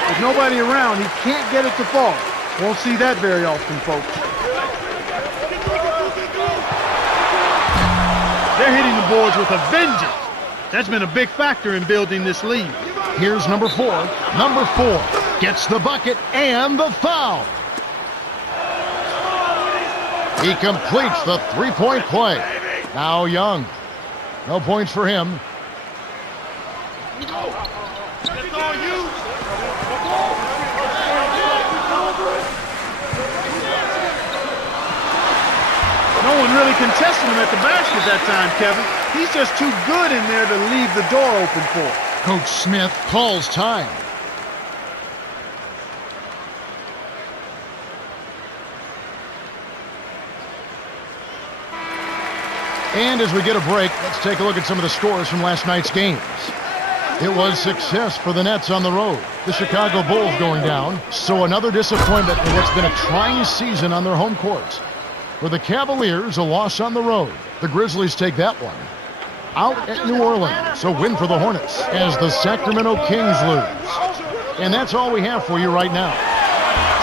With nobody around, he can't get it to fall. Won't see that very often, folks. They're hitting the boards with a vengeance. That's been a big factor in building this lead. Here's number 4. Number 4 gets the bucket and the foul. He completes the three-point play. Now Young. No points for him. No one really contested him at the basket that time, Kevin. He's just too good in there to leave the door open for. Coach Smith calls time. And as we get a break, let's take a look at some of the scores from last night's games. It was success for the Nets on the road. The Chicago Bulls going down, so another disappointment in what's been a trying season on their home court. For the Cavaliers, a loss on the road. The Grizzlies take that one. Out at New Orleans, a win for the Hornets as the Sacramento Kings lose. And that's all we have for you right now.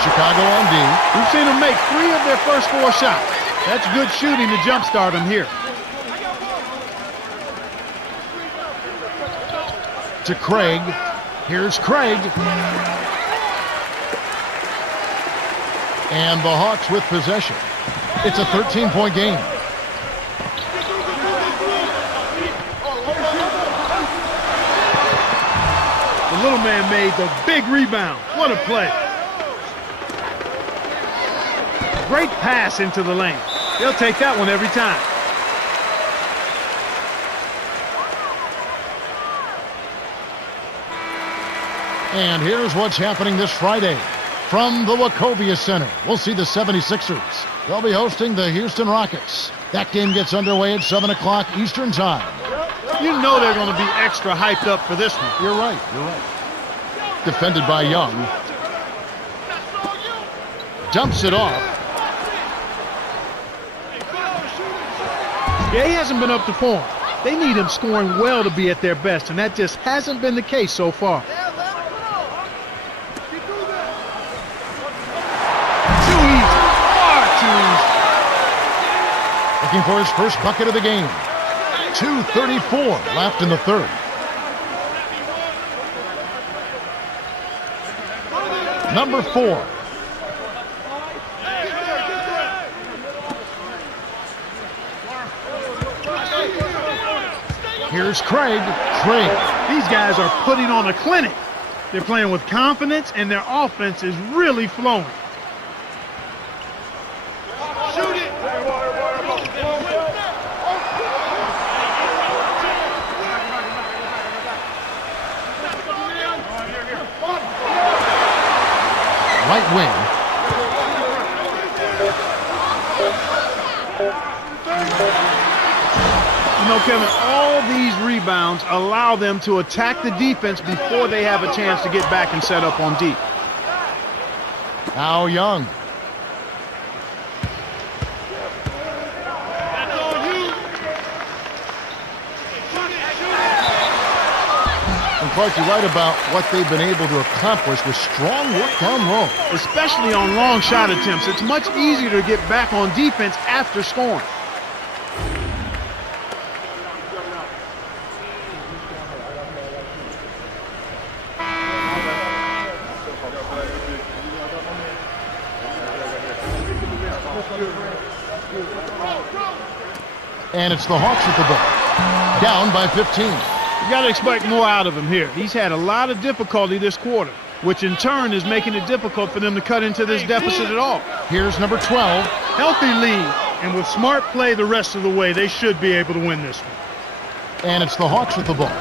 Chicago on D. We've seen them make 3 of their first 4 shots. That's good shooting to jumpstart them here. To Craig. Here's Craig. And the Hawks with possession. It's a 13-point game. The little man made the big rebound. What a play. Great pass into the lane. They'll take that one every time. And here's what's happening this Friday. From the Wachovia Center, we'll see the 76ers. They'll be hosting the Houston Rockets. That game gets underway at 7 o'clock Eastern Time. You know they're going to be extra hyped up for this one. You're right. Defended by Young. Dumps it off. Yeah, he hasn't been up to form. They need him scoring well to be at their best, and that just hasn't been the case so far. Looking for his first bucket of the game. 2:34 left in the third. Number 4. Here's Craig. These guys are putting on a clinic. They're playing with confidence, and their offense is really flowing. Right wing. You know, Kevin, all these rebounds allow them to attack the defense before they have a chance to get back and set up on deep. Now Young. And Clark, you're right about what they've been able to accomplish with strong work down low. Especially on long shot attempts. It's much easier to get back on defense after scoring. And it's the Hawks with the ball. Down by 15. You got to expect more out of him here. He's had a lot of difficulty this quarter, which in turn is making it difficult for them to cut into this deficit at all. Here's number 12. Healthy lead, and with smart play the rest of the way, they should be able to win this one. And it's the Hawks with the ball.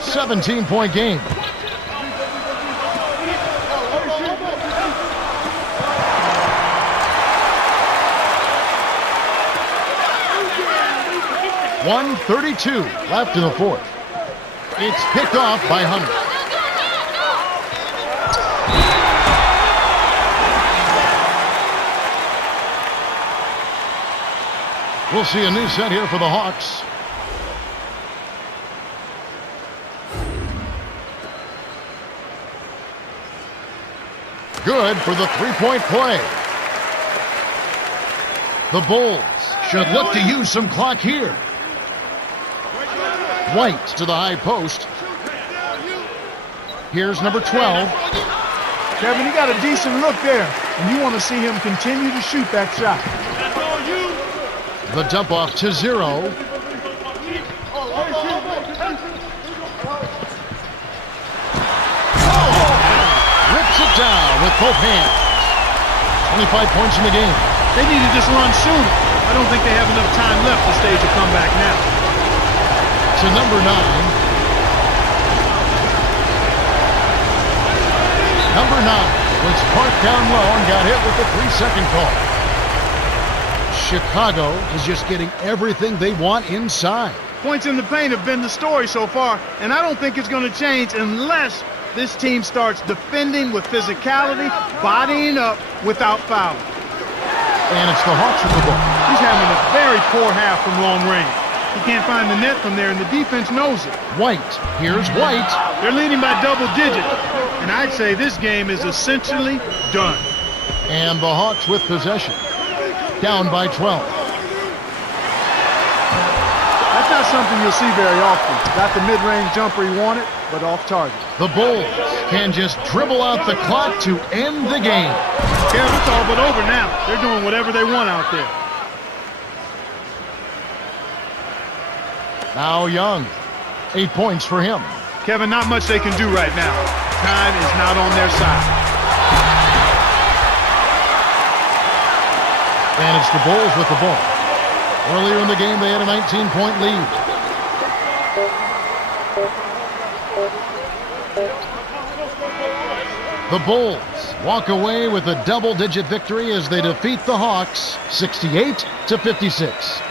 17-point game. .132 left in the fourth. It's picked off by Hunter. We'll see a new set here for the Hawks. Good for the three-point play. The Bulls should look to use some clock here. White to the high post. Here's number 12. Kevin, he got a decent look there, and you want to see him continue to shoot that shot. The dump off to 0. Rips it down with both hands. 25 points in the game. They need to just run sooner. I don't think they have enough time left to stage a comeback now. To number 9. Number 9 was parked down low and got hit with the 3-second call. Chicago is just getting everything they want inside. Points in the paint have been the story so far, and I don't think it's going to change unless this team starts defending with physicality, bodying up without fouling. And it's the Hawks with the ball. He's having a very poor half from long range. He can't find the net from there, and the defense knows it. White. Here's White. They're leading by double digits, and I'd say this game is essentially done. And the Hawks with possession. Down by 12. That's not something you'll see very often. Got the mid-range jumper he wanted, but off target. The Bulls can just dribble out the clock to end the game. Kevin, it's all but over now. They're doing whatever they want out there. Now Young. 8 points for him. Kevin, not much they can do right now. Time is not on their side. And it's the Bulls with the ball. Earlier in the game, they had a 19-point lead. The Bulls walk away with a double-digit victory as they defeat the Hawks 68-56.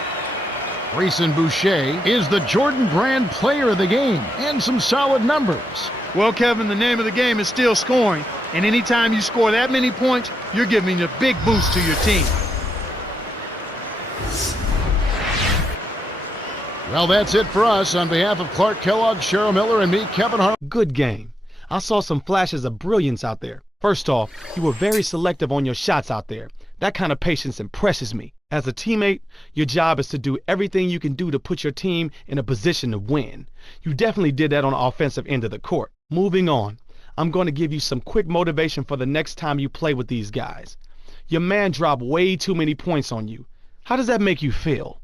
Grayson Boucher is the Jordan Brand player of the game, and some solid numbers. Well, Kevin, the name of the game is still scoring, and anytime you score that many points, you're giving a big boost to your team. Well, that's it for us. On behalf of Clark Kellogg, Cheryl Miller, and me, Kevin Hart. Good game. I saw some flashes of brilliance out there. First off, you were very selective on your shots out there. That kind of patience impresses me. As a teammate, your job is to do everything you can do to put your team in a position to win. You definitely did that on the offensive end of the court. Moving on, I'm going to give you some quick motivation for the next time you play with these guys. Your man dropped way too many points on you. How does that make you feel?